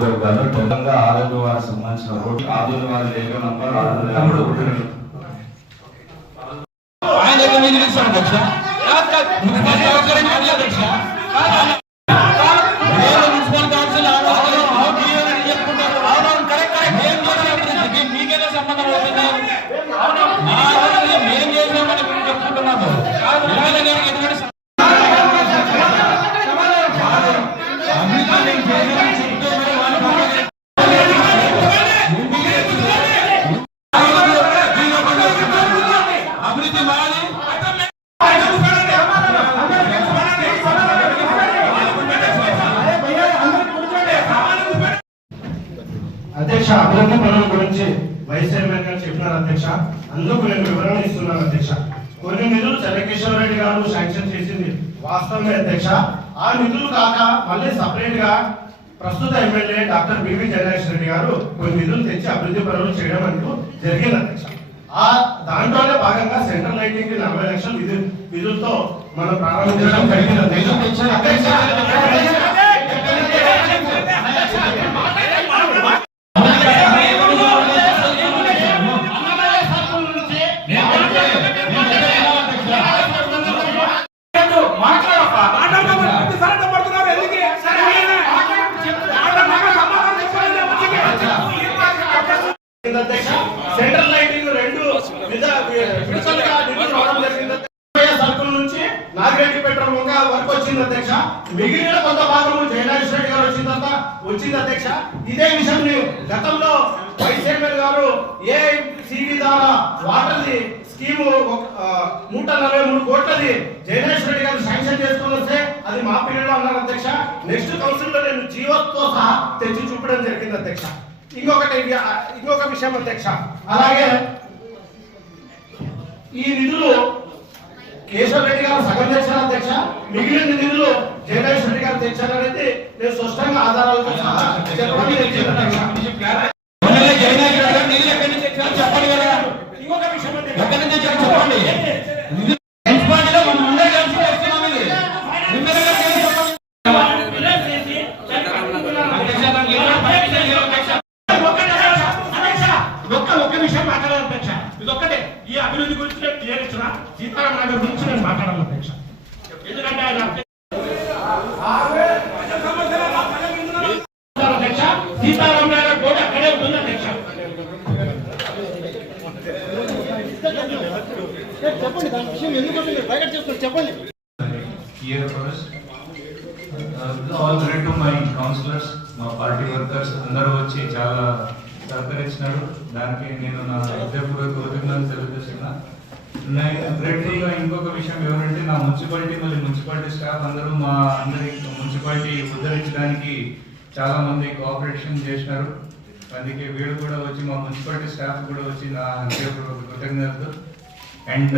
విధంగా ఆరోగ్య వారికి సంబంధించిన రోడ్డు ఆధునిక వారి లేఖ నంబర్ ఆయన దగ్గర అధ్యక్ష? అధ్యక్ష అభివృద్ధి పనుల గురించి వైస్ చైర్మన్ గారు చెప్పినారు అధ్యక్ష. అందుకు నేను వివరణ ఇస్తున్నాను అధ్యక్ష. కొన్ని నిధులు చంద్రకిషోర్ రెడ్డి గారు శాంక్షన్ చేసింది. వాస్తవమే అధ్యక్ష. ఆ నిధులు కాక మళ్ళీ సపరేట్గా ప్రస్తుత MLA doctor BV Jagadish Reddy గారు కొన్ని నిధులు తెచ్చి అభివృద్ధి పనులు చేయడం అంటూ జరిగింది అధ్యక్ష. ఆ దాంట్లోనే భాగంగా సెంట్రల్ లైటింగ్కి నలభై లక్షలు నిధు నిధులతో మనం ప్రారంభించడం జరిగింది అధ్యక్ష. సెంట్రల్ లైటింగ్ రెండు విధ- నిధులు రావడం జరిగింది. అధ్యక్ష. నుంచి నాగిరెడ్డి పెట్రోల్ బంక్ వరకు వచ్చింది అధ్యక్ష. మిగిలిన కొంత భాగం జయనాగేశ్వర రెడ్డి గారు వచ్చిన తర్వాత వచ్చింది అధ్యక్ష. ఇదే విషయం గతంలో వైస్ చైర్మన్ గారు ఏ సిడి ద్వారా వాటర్ది స్కీము ఒక- నూట నలభై మూడు కోట్లది జయనేశ్వర రెడ్డి గారు శాంక్షన్ చేసుకుని వస్తే అది మా పీరియడ్లో అన్నారు అధ్యక్ష. నెక్స్ట్ కౌన్సిల్లో నేను జియోతో సహా తెచ్చి చూపడం జరిగింది అధ్యక్ష. ఇంకొకటి ఇంకొక విషయం అధ్యక్ష. అలాగే ఈ నిధులు కేశవ రెడ్డి గారు సగం చేశారు అధ్యక్ష. మిగిలిన నిధులు జగదీష్ రెడ్డి గారు తెచ్చారనేది నేను స్పష్టంగా ఆధారాలతో సహా చెప్పడం అధ్యక్ష. సీతారాం నగర్ గురించి నేను మాట్లాడాలి అధ్యక్ష. ఎందుకంటే ఆయన అధ్యక్ష సీతారాం నగర్ కోట అక్కడే ఉంటుంది అధ్యక్ష. చెప్పండి దాని విషయం ఎందుకు మీరు ప్రకటన చేస్తున్నారు? చెప్పండి. Here first. Uh, all credit to my counselors, మా పార్టీ వర్కర్స్ అందరూ వచ్చి చాలా సహకరించినారు. దానికి నేను నా హృదయపూర్వక కృతజ్ఞతలు తెలియజేస్తున్నా ఇంకొక విషయం ఎవరంటే నా మున్సిపాలిటీ మళ్ళీ మున్సిపాలిటీ స్టాఫ్ అందరూ మా అందరి మున్సిపాలిటీ ఉద్ధరించడానికి చాలా మంది కోఆపరేషన్ చేసినారు అందుకే వీళ్ళు కూడా వచ్చి మా మున్సిపాలిటీ స్టాఫ్ కూడా వచ్చి నా కృతజ్ఞతలు. అండ్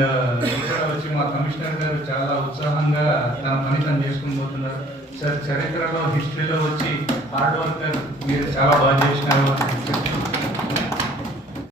ఇక్కడ వచ్చి మా కమిషనర్ గారు చాలా ఉత్సాహంగా తన పని తను చేసుకుని పోతున్నారు. సార్ చరిత్రలో హిస్టరీలో వచ్చి హార్డ్ వర్కర్ మీరు చాలా బాగా చేసినారు.